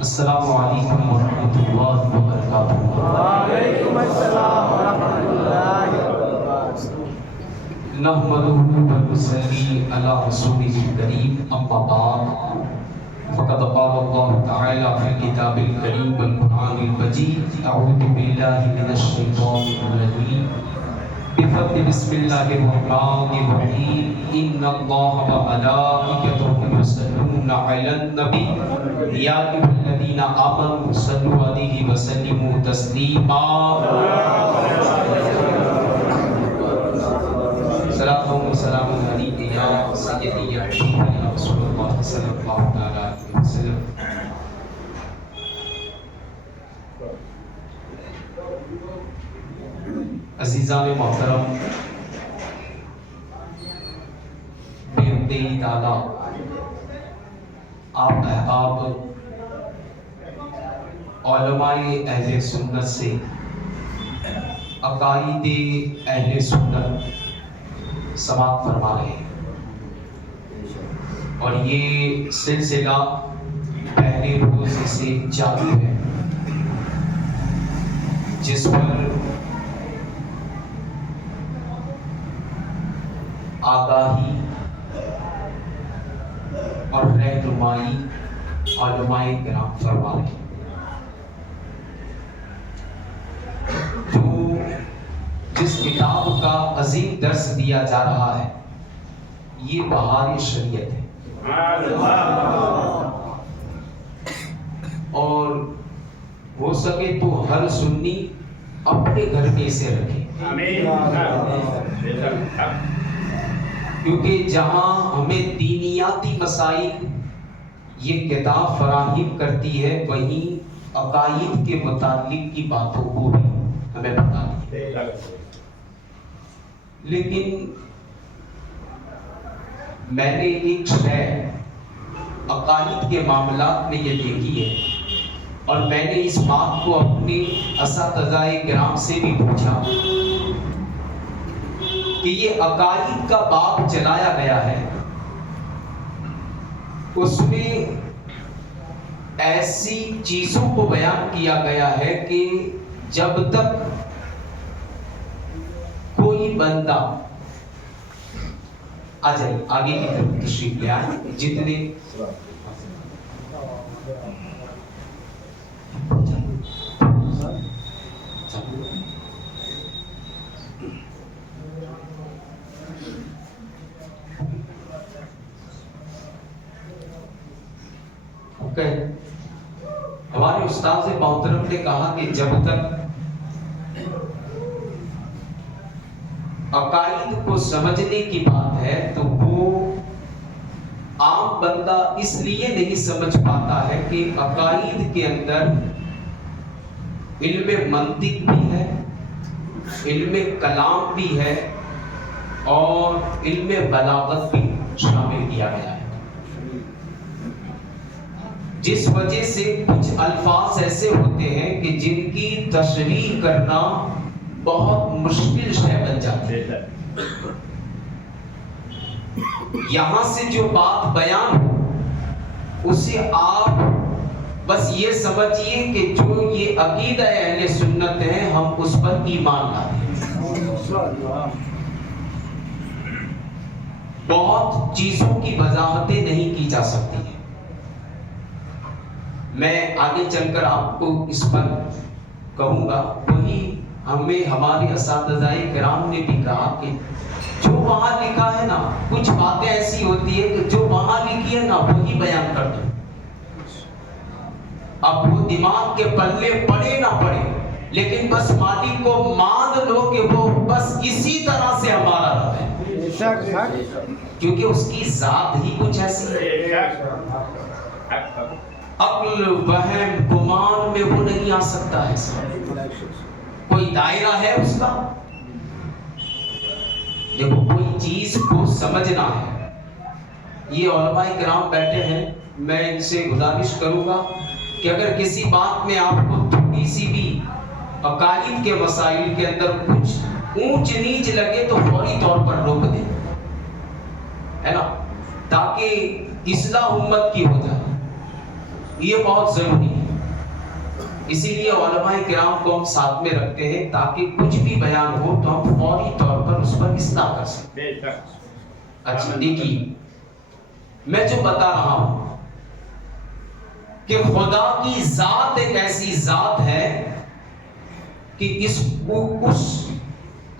السلام علیکم ورحمۃ اللہ وبرکاتہ۔ وعلیکم السلام ورحمۃ اللہ وبرکاتہ۔ نحمدہ ونصلی علی رسولہ الکریم، اما بعد فقد قال اللہ تعالی فی الکتاب الکریم والقرآن المجید، اعوذ باللہ من الشیطان الرجیم، بفضل بسم اللہ الرحمن الرحیم، ان اللہ وملائکتہ یصلون علی النبی یا ایھا الذین آمنوا صلوا علیہ وسلموا تسلیما۔ صلاۃ و سلام علیک یا سیدی یا حبیبی یا رسول اللہ صلی اللہ تعالی علیہ وسلم۔ عزیزان محترم، بے تعالیٰ آپ احباب علماء اہل سنت سے عقائد اہل سنت سماعت فرما رہے ہیں، اور یہ سلسلہ پہلے روز سے چالو ہے، جس پر آگاہی اور رہنمائی علماء کرام فرما رہے ہیں۔ جو جس کتاب کا عظیم درس دیا جا رہا ہے یہ بہار شریعت ہے، اور ہو سکے تو ہر سنی اپنے گھر میں اسے رکھے، کیونکہ جہاں ہمیں دینیاتی مسائل یہ کتاب فراہم کرتی ہے، وہیں عقائد کے متعلق کی باتوں کو بھی ہمیں بتاتی ہے۔ لیکن میں نے ایک شے عقائد کے معاملات میں یہ دیکھی ہے، اور میں نے اس بات کو اپنے اساتذہ کرام سے بھی پوچھا کہ یہ عقائد کا باب چلایا گیا ہے، اس میں ایسی چیزوں کو بیان کیا گیا ہے کہ جب تک کوئی بندہ آ جائے آگے کی طرف تشریف لے آئے، جتنے ہمارے استاد محترم نے کہا کہ جب تک عقائد کو سمجھنے کی بات ہے تو وہ عام بندہ اس لیے نہیں سمجھ پاتا ہے کہ عقائد کے اندر علم منطق بھی ہے، علم کلام بھی ہے، اور علم بلاغت بھی شامل کیا گیا ہے، جس وجہ سے کچھ الفاظ ایسے ہوتے ہیں کہ جن کی تشریح کرنا بہت مشکل شے بن جاتی ہے۔ یہاں سے جو بات بیان ہو اسے آپ بس یہ سمجھیے کہ جو یہ عقیدہ اہل سنت ہے ہم اس پر ایمان لاتے ہیں۔ بہت چیزوں کی وضاحتیں نہیں کی جا سکتی ہیں، میں آگے چل کر آپ کو اس پر کہوں گا۔ وہی ہمیں ہمارے اساتذہ کرام نے بھی کہا کہ جو وہاں لکھا ہے نا، کچھ باتیں ایسی ہوتی ہے کہ جو وہاں لکھی ہے نا وہی بیان کر دو، اب وہ دماغ کے پلے پڑے نہ پڑے، لیکن بس مالک کو مان لو کہ وہ بس اسی طرح سے ہمارا رب ہے، کیونکہ اس کی ذات ہی کچھ ایسی ہے۔ عقل وہم گمان میں وہ نہیں آ سکتا ہے، کوئی دائرہ ہے اس کا۔ دیکھو کوئی چیز کو سمجھنا ہے، یہ علماء کرام بیٹھے ہیں، میں ان سے گزارش کروں گا کہ اگر کسی بات میں آپ کو تھوڑی سی بھی عقائد کے مسائل کے اندر کچھ اونچ نیچ لگے تو فوری طور پر روک دیں، ہے نا، تاکہ اصلاح امت کی ہو جائے۔ یہ بہت ضروری ہے. اسی لیے علماء کرام کو ہم ساتھ میں رکھتے ہیں تاکہ کچھ بھی بیان ہو تو ہم فوری طور پر اس پر اصلاح کر سکیں. اچھا دیکھیے میں جو بتا رہا ہوں کہ خدا کی ذات ایک ایسی ذات ہے کہ اس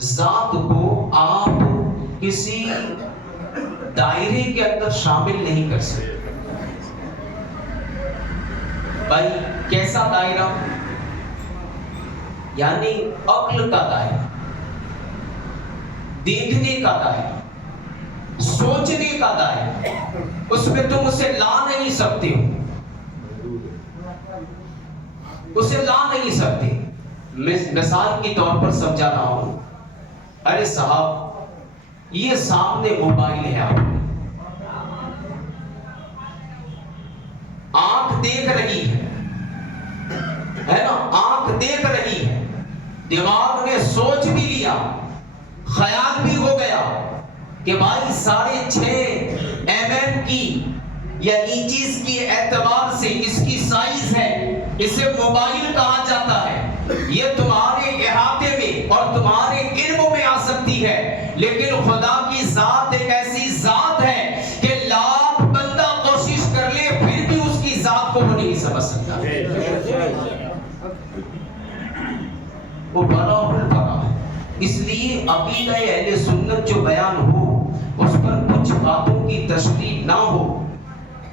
ذات کو آپ کسی دائرے کے اندر شامل نہیں کر سکتے. بھائی کیسا دائرہ؟ یعنی عقل کا دائرہ، دیکھنے کا دائرہ، سوچنے کا دائرہ. اس میں تم اسے لا نہیں سکتے ہو، اسے لا نہیں سکتے. مثال کے طور پر سمجھا رہا ہوں، ارے صاحب یہ سامنے موبائل ہے، آپ آنکھ دیکھ رہی ہے نا، آنکھ دیکھ رہی ہے، دماغ نے سوچ بھی لیا، خیال بھی ہو گیا کہ بھائی 6.5 mm کی یا انچز کی اعتبار سے اس کی سائز ہے، اسے موبائل کہا جاتا ہے. یہ تمہارے احاطے میں اور تمہارے علم میں آ سکتی ہے، لیکن خدا کی ذات ایک ایسی ذات ہے کہ لاکھ بندہ کوشش کر لے پھر بھی اس کی ذات کو وہ نہیں سمجھ سکتا. وہ بڑا بڑا ہے. اس لیے عقیدہ اہل سنت جو بیان ہو اس پر کچھ باتوں کی تشریح نہ ہو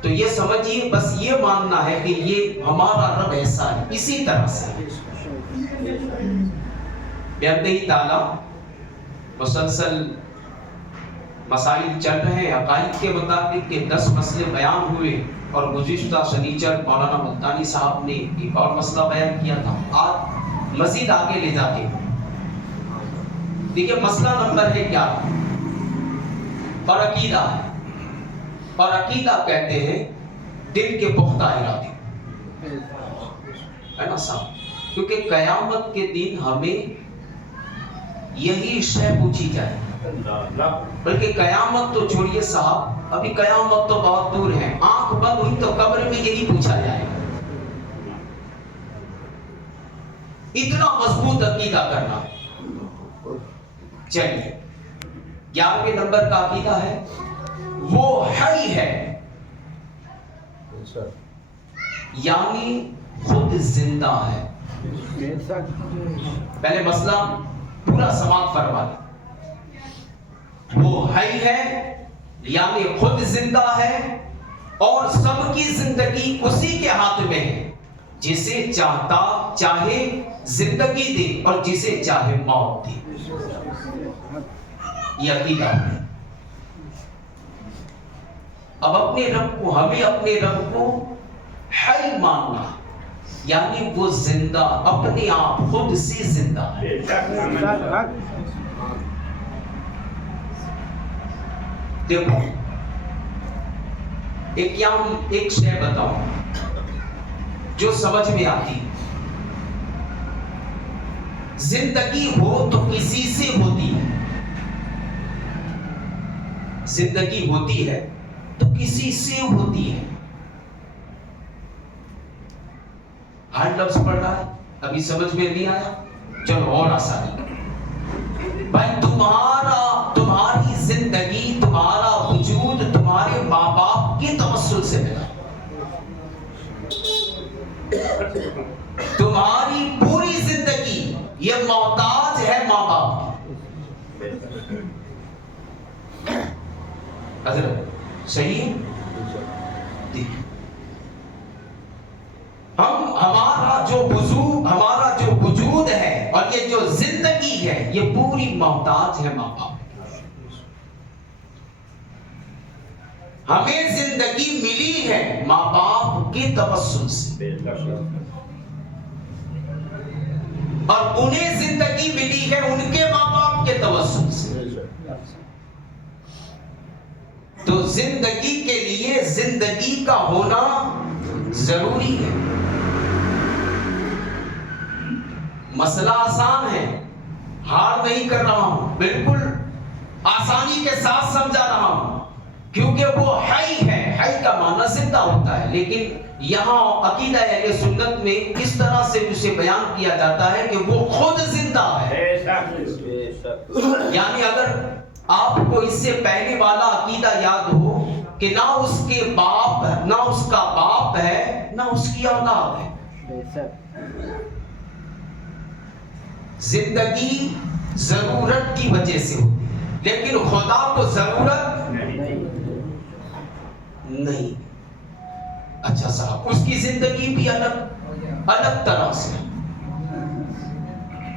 تو یہ سمجھیے بس یہ ماننا ہے کہ یہ ہمارا رب ایسا ہے. اسی طرح سے بیعدہی تعالیٰ مسلسل مسائل چل رہے ہیں عقائد کے مطابق کہ 10 مسئلے بیان ہوئے اور گزشتہ شنیچر مولانا ملتانی صاحب نے ایک اور مسئلہ بیان کیا تھا. آج مزید آگے لے جاتے ہیں. دیکھیے مسئلہ نمبر ہے کیا؟ اور عقیدہ ہے. اور عقیدہ کہتے ہیں دل کے پختہ ارادے، ہے نا صاحب؟ کیونکہ قیامت کے دن ہمیں یہی شے پوچھی جائے. بلکہ قیامت تو چھوڑیے صاحب، ابھی قیامت تو بہت دور ہے. آنکھ بند ہوئی تو قبر میں یہی پوچھا جائے گا. اتنا مضبوط عقیدہ کرنا. چلیے 11ویں نمبر کا عقیدہ ہے وہ حی ہے، یعنی خود زندہ ہے. پہلے مسئلہ پورا سماعت فرما لیں. وہ حی ہے یعنی خود زندہ ہے اور سب کی زندگی اسی کے ہاتھ میں ہے، جسے چاہتا چاہے زندگی دے اور جسے چاہے موت دے. یہ عقیدہ ہے. اب اپنے رب کو، ہمیں اپنے رب کو حی ماننا یعنی وہ زندہ، اپنے آپ خود سے زندہ ہے. دیکھو ایک شے بتاؤں جو سمجھ میں آتی. زندگی ہو تو کسی سے ہوتی ہے، زندگی ہوتی ہے تو کسی سے ہوتی ہے. ہر لفظ پڑھ رہا ہے ابھی سمجھ میں نہیں آیا؟ چلو اور آسانی. بھائی تمہاری زندگی، تمہارا وجود تمہارے ماں باپ کے توسل سے ملا. تمہاری پوری زندگی یہ محتاج ہے ماں باپ کی. حضرت صحیح ہے؟ ہمارا جو وجود ہے اور یہ جو زندگی ہے یہ پوری محتاج ہے ماں باپ. ہمیں زندگی ملی ہے ماں باپ کے توسل سے اور انہیں زندگی ملی ہے ان کے ماں باپ کے توسل سے. تو زندگی کے لیے زندگی کا ہونا ضروری ہے. مسئلہ آسان ہے، ہار نہیں کر رہا ہوں، بالکل آسانی کے ساتھ سمجھا رہا ہوں کیونکہ وہ حی ہے. حی کا معنی زندہ ہوتا ہے، لیکن یہاں عقیدہ اہل سنت میں اس طرح سے اسے بیان کیا جاتا ہے کہ وہ خود زندہ ہے. یعنی اگر آپ کو اس سے پہلے والا عقیدہ یاد ہو کہ نہ اس کے باپ، نہ اس کا باپ ہے، نہ اس کی اولاد ہے. زندگی ضرورت کی وجہ سے ہوتی ہے، لیکن خدا کو ضرورت نہیں. اچھا صاحب، اس کی زندگی بھی الگ طرح سے.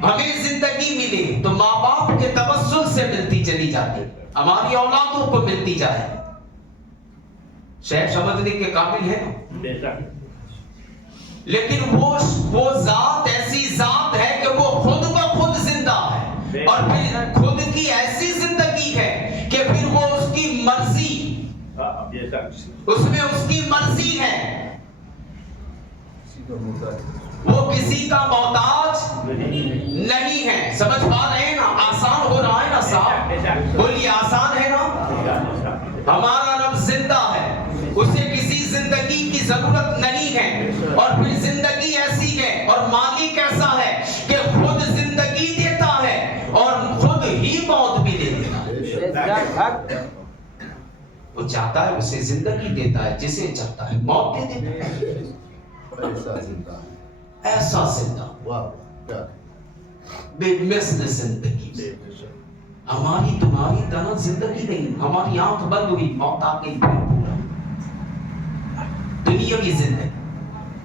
ہمیں زندگی ملے تو ماں باپ کے توسل سے ملتی چلی جاتی، ہماری اولادوں کو ملتی جائے. شیخ سمجھنے کے قابل ہے. لیکن وہ ذات ایسی ذات ہے کہ وہ خود بخود زندہ ہے، اور پھر خود کی ایسی زندگی ہے کہ پھر وہ اس کی مرضی، اس میں اس کی مرضی ہے. وہ کسی کا محتاج نہیں ہے. سمجھ پا رہے ہیں نا؟ آسان ہو رہا ہے نا صاحب؟ بولیے آسان ہے نا؟ ہمارا رب زندہ ہے، اسے کسی زندگی کی ضرورت نہیں ہے، اور پھر زندگی ایسی ہے اور مالک ایسا ہے کہ خود زندگی دیتا ہے اور خود ہی موت بھی دے دیتا ہے. وہ چاہتا ہے اسے زندگی دیتا ہے، جسے چاہتا ہے موت دے دیتا ہے. ایسا زندہ بے مثل زندگی. ہماری تمہاری طرح زندگی نہیں. ہماری آنکھ بند ہوئی، موت آ گئی، پورا دنیاوی زندگی.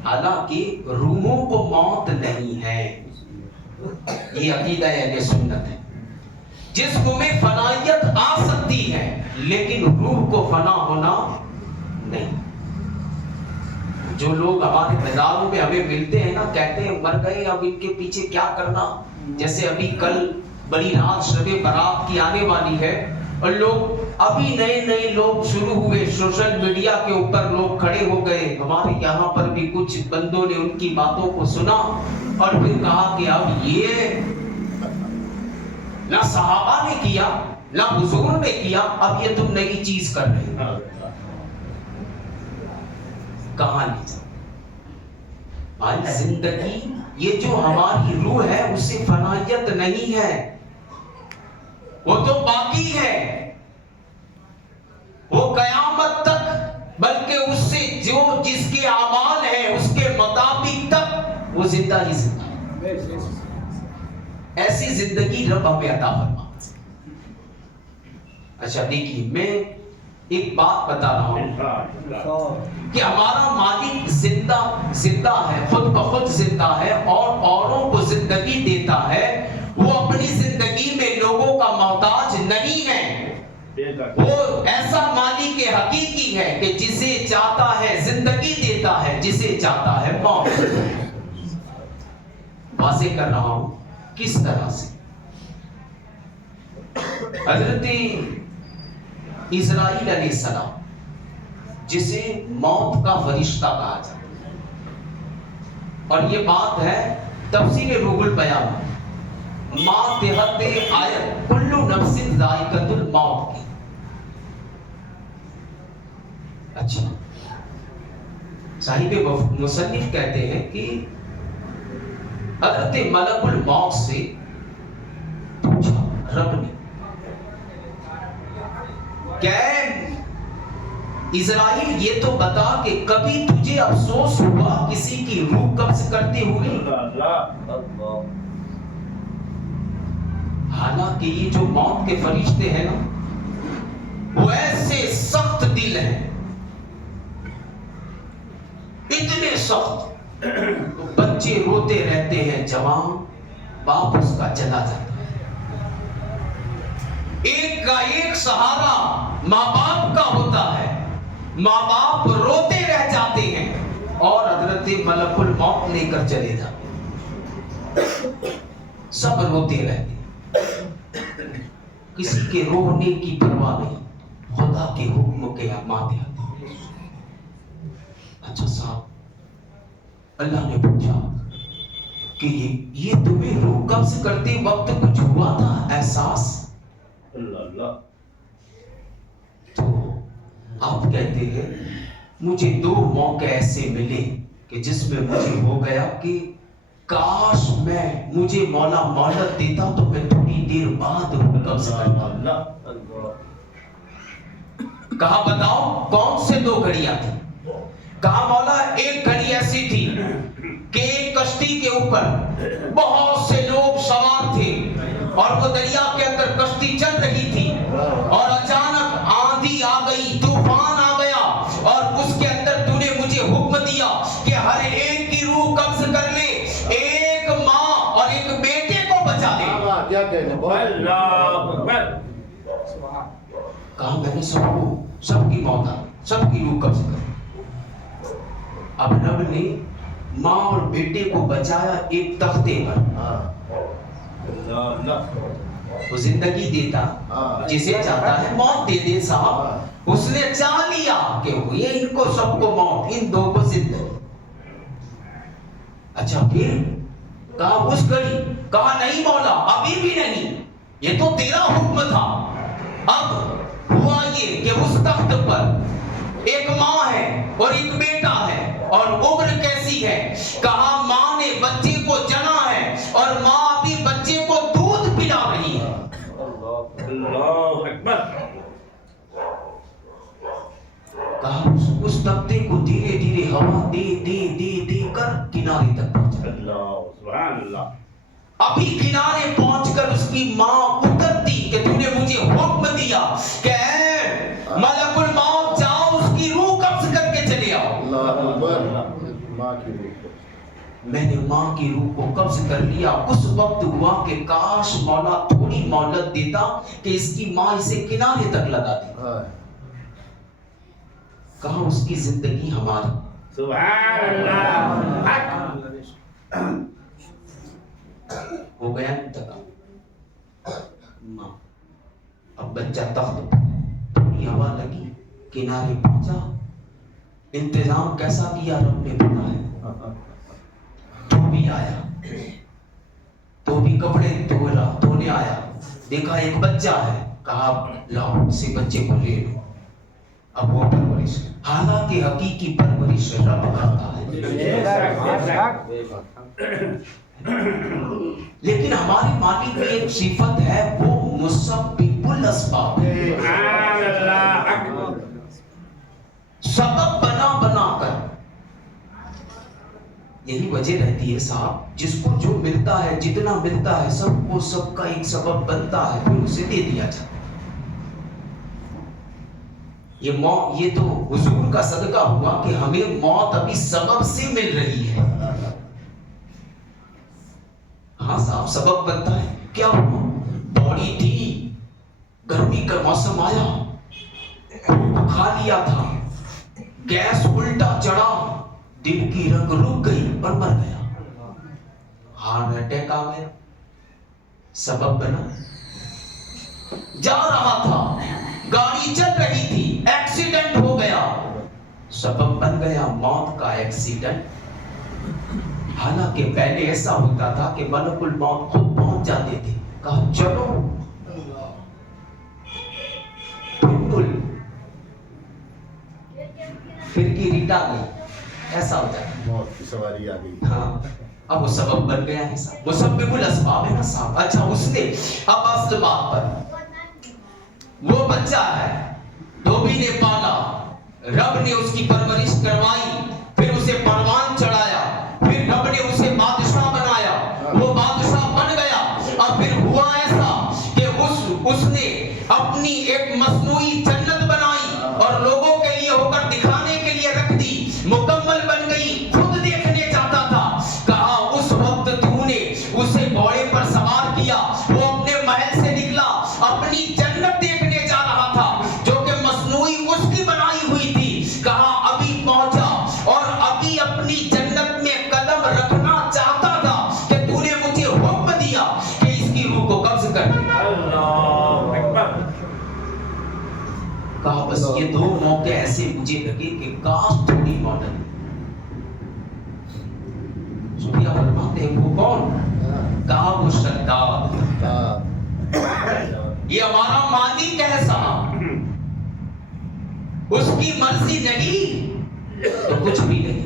حالانکہ روحوں کو موت نہیں ہے. یہ عقیدہ اہل سنت ہے. جسم میں فنائیت آ سکتی ہے لیکن روح کو فنا ہونا نہیں. جو لوگ ہمارے میدانوں میں ہمیں ملتے ہیں نا، کہتے ہیں مر گئے، اب ان کے پیچھے کیا کرنا. جیسے ابھی کل بڑی رات شب برات کی آنے والی ہے، اور لوگ ابھی نئے لوگ شروع ہوئے، سوشل میڈیا کے اوپر لوگ کھڑے ہو گئے. ہمارے یہاں پر بھی کچھ بندوں نے ان کی باتوں کو سنا اور پھر کہا کہ اب یہ نہ صحابہ نے کیا نہ حضور نے کیا، اب یہ تم نئی چیز کر رہے ہو. کہاں لے جاؤ بھائی؟ زندگی یہ جو ہماری روح ہے اسے فنائیت نہیں ہے، وہ تو باقی ہے. وہ قیامت تک، بلکہ اس سے جو جس کے اعمال ہیں اس کے مطابق تک وہ زندہ ہی زندہ. ایسی زندگی رب ہمیں عطا فرما. اچھا دیکھیے، میں ایک بات بتا رہا ہوں کہ ہمارا مالک زندہ ہے، خود بخود زندہ ہے اور اوروں کو زندگی دیتا ہے. وہ اپنی زندگی میں لوگوں کا محتاج نہیں ہے. وہ ایسا مالک حقیقی ہے کہ جسے چاہتا ہے زندگی دیتا ہے، جسے چاہتا ہے موت. واضح کر رہا ہوں کس طرح سے. حضرت اسرائیل علیہ السلام، جسے موت کا فرشتہ کہا جاتا ہے، اور یہ بات ہے تفسیر روح البیان ما تحت آیت کل نفس ذائقۃ الموت کی. اچھا، صاحب مصنف کہتے ہیں کہ حضرت ملک الموت سے پوچھا رب نے کہ اسرائیل یہ تو بتا کہ کبھی تجھے افسوس ہوا کسی کی روح قبض کرتے ہوئے؟ حالانکہ یہ جو موت کے فرشتے ہیں نا، وہ ایسے سخت دل ہیں، اتنے سخت. بچے روتے رہتے ہیں، جوان باپ اس کا چلا جاتا ہے. ایک کا ایک سہارا ماں باپ کا ہوتا ہے، ماں باپ روتے رہ جاتے ہیں اور حضرت ملک الموت لے کر چلے جاتے ہیں. سب روتے رہتے ہیں، کسی کے رونے کی پرواہ نہیں، خدا کے حکم کے ماتے آتے. اچھا صاحب، اللہ نے پوچھا کہ یہ تمہیں روح قبض کرتے وقت کچھ ہوا تھا احساس؟ تو آپ کہتے ہیں مجھے 2 موقع ایسے ملے کہ جس میں مجھے ہو گیا کہ کاش مجھے مولا مہلت دیتا تو میں تھوڑی دیر بعد روح قبض کرتا. کہا بتاؤ کون سے 2 گھڑیاں تھیں؟ کہا مولا ایک گھڑی ایسی تھی کہ ایک کشتی کے اوپر بہت سے لوگ سوار تھے اور وہ دریا کے اندر کشتی چل رہی تھی اور اچانک آندھی آ گئی، طوفان آ گیا اور اس کے اندر تو نے مجھے حکم دیا کہ ہر ایک کی روح قبض کر لے، ایک ماں اور ایک بیٹے کو بچا لے. کیا کہنے کہا میں نے سب کی موت آ، سب کی روح قبض کر. اب رب نے ماں اور بیٹے کو بچایا ایک تختے پر. وہ زندگی دیتا جسے چاہتا ہے موت دے دے صاحب، اس نے چاہ لیا کہ یہ ان کو سب کو موت، ان 2 کو زندگی. اچھا پھر کہا اس گھڑی، کہا نہیں مولا ابھی بھی نہیں، یہ تو تیرا حکم تھا. اب ہوا یہ کہ اس تخت پر ایک ماں ہے اور ایک بیٹا ہے اور عمر کیسی ہے؟ کہا ماں نے بچے کو جنا ہے اور ماں ابھی بچے کو دودھ پلا رہی ہے. اللہ اکبر. کہا اس تختے کو دھیرے دھیرے ہوا دے دے دے دے کر کنارے تک پہنچا. اللہ سبحان اللہ. ابھی کنارے پہنچ کر اس کی ماں اترتی کہ تو نے مجھے حکم دیا کہ اے ملک الموت جاؤ اس کی روح قبض کر کے چلے آؤ. اللہ اکبر. ماں کی روح میں نے ماں کی روح کو قبض کر لیا. اس وقت ہوا کہ کاش مولا تھوڑی مہلت دیتا کہ اس کی ماں اسے کنارے تک لگا دی. کہاں اس کی زندگی ہماری. سبحان اللہ. ہو گیا انتقام. ماں اب بچہ تخت پر، تھوڑی ہوا لگی کنارے پہنچا. انتظام کیسا کیا رب نے پتا ہے. تو بھی آیا، تو بھی کپڑے دھونے آیا، دیکھا ایک بچہ ہے، کہا لاؤ اسی بچے کو لے لو. اب وہ پرورش، حالانکہ حقیقی پرورش رب کرتا ہے، لیکن ہمارے مالک کی ایک صفت ہے وہ مسبب الاسباب ہے. سبب بنا بنا کر. یہی وجہ رہتی ہے صاحب، جس کو جو ملتا ہے، جتنا ملتا ہے، سب کو سب کا ایک سبب بنتا ہے، پھر اسے دے دیا جاتا ہے. یہ تو حضور کا صدقہ ہوا کہ ہمیں موت ابھی سبب سے مل رہی ہے. ہاں صاحب سبب بنتا ہے. کیا ہوا؟ دوڑی تھی، گرمی کا موسم آیا، خوب کھا لیا تھا، گیس الٹا چڑھا، دل کی رگ رک گئی اور مر گیا. ہارٹ اٹیک آ گیا، سبب بنا. جا رہا تھا، گاڑی چل رہی تھی، ایکسیڈنٹ ہو گیا، سبب بن گیا موت کا ایکسیڈنٹ. حالانکہ پہلے ایسا ہوتا تھا کہ ملک الموت خود پہنچ جاتے تھے، کہا چلو. پھر کی ریٹ آ گئی، ایسا ہوتا ہے، موت کی سواری آ گئی. ہاں اب وہ سبب بن گیا ہے صاحب، وہ سبب الاسباب ہے نا صاحب. اچھا اس نے اب اصل بات پر، وہ بچہ ہے، دھوبی نے پالا، رب نے اس کی پرورش کروائی، پھر اسے پروان چڑھایا، پھر رب نے اسے بادشاہ بنایا، وہ بادشاہ بن گیا. اور پھر ہوا ایسا کہ اس نے اپنی ایک مصنوعی جنت بنائی اور لوگوں کے لیے ہو کر دکھانے کے لیے رکھ دی، مکمل بن گئی، خود دیکھنے چاہتا تھا. کہا اس وقت تو نے اسے گھوڑے پر سوار کیا، وہ اپنے محل سے نکلا، اپنی جنت دیکھنے جا رہا تھا جو کہ مصنوعی اس کی بنائی ہوئی تھی. کہا ابھی پہنچا اور ابھی اپنی جنت میں قدم رکھنا چاہتا تھا کہ تو نے مجھے حکم دیا کہ اس کی روح کو قبض کر. اللہ اکبر. کہا بس یہ 2 موقع ایسے مجھے لگے کہ کاش تھوڑی مہلت. شکریہ فرماتے ہیں وہ کون؟ کہا وہ شداد. یہ ہمارا مالک ہے صاحب، اس کی مرضی نہیں تو کچھ بھی نہیں.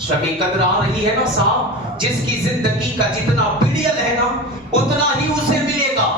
شب قدر آ رہی ہے نا صاحب, جس کی زندگی کا جتنا پیریڈ ہے نا اتنا ہی اسے ملے گا.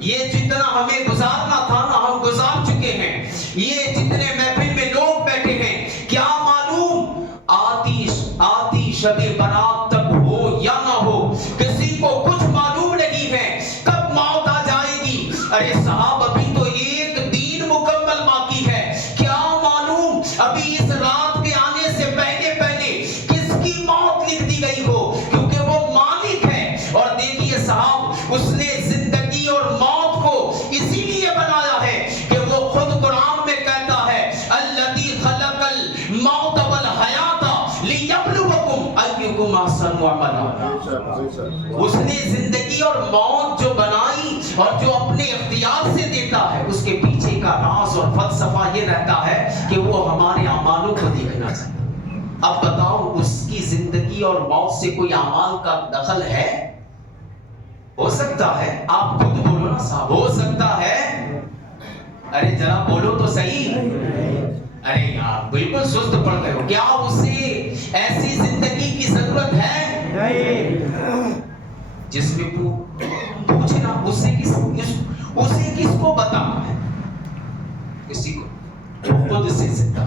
یہ جتنا ہمیں گزارنا تھا نا ہم گزار چکے ہیں. یہ جتنے محفل میں لوگ بیٹھے ہیں, کیا معلوم آتی شب برات تک ہو یا نہ ہو, کسی کو کچھ معلوم نہیں ہے کب موت آ جائے گی. ارے صاحب ابھی تو ایک دن مکمل باقی ہے, کیا معلوم ابھی اس رات کے آنے سے پہلے کس کی موت لکھ دی گئی ہو, کیونکہ وہ مالک ہے. اور دیکھیے صاحب اس نے زندگی اور موت کو اسی لیے بنایا ہے کہ وہ خود قرآن میں کہتا ہے الذی خلق الموت والحیات لیبلوکم ایکم احسن عملا. اس نے زندگی اور موت جو بنائی اور جو اپنے اختیار سے دیتا ہے, اس کے پیچھے کا راز اور فلسفہ یہ رہتا ہے کہ وہ ہمارے اعمالوں کو دیکھنا چاہتا ہے. اب بتاؤ اس کی زندگی اور موت سے کوئی اعمال کا دخل ہے؟ ہو سکتا ہے, آپ خود بولو نا صاحب, ہو سکتا ہے؟ ارے ذرا بولو تو صحیح. ارے یار بالکل سست پڑ گئے ہو. کیا اسے ایسی زندگی کی ضرورت ہے؟ جس میں پوچھے نا اسے کس کو بتانا ہے؟ کسی کو خود سے زندہ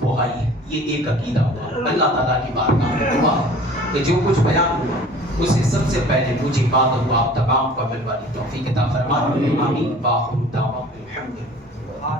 وہ آئی ہے. یہ ایک عقیدہ ہوا. اللہ تعالیٰ کی بارگاہ میں دعا کہ جو کچھ بیان ہوا اسے سب سے پہلے مجھے بات ہوا آپ تمام کو عمل والی توفیق عطا فرمائے. آمین. باخر دعوانا الحمدللہ.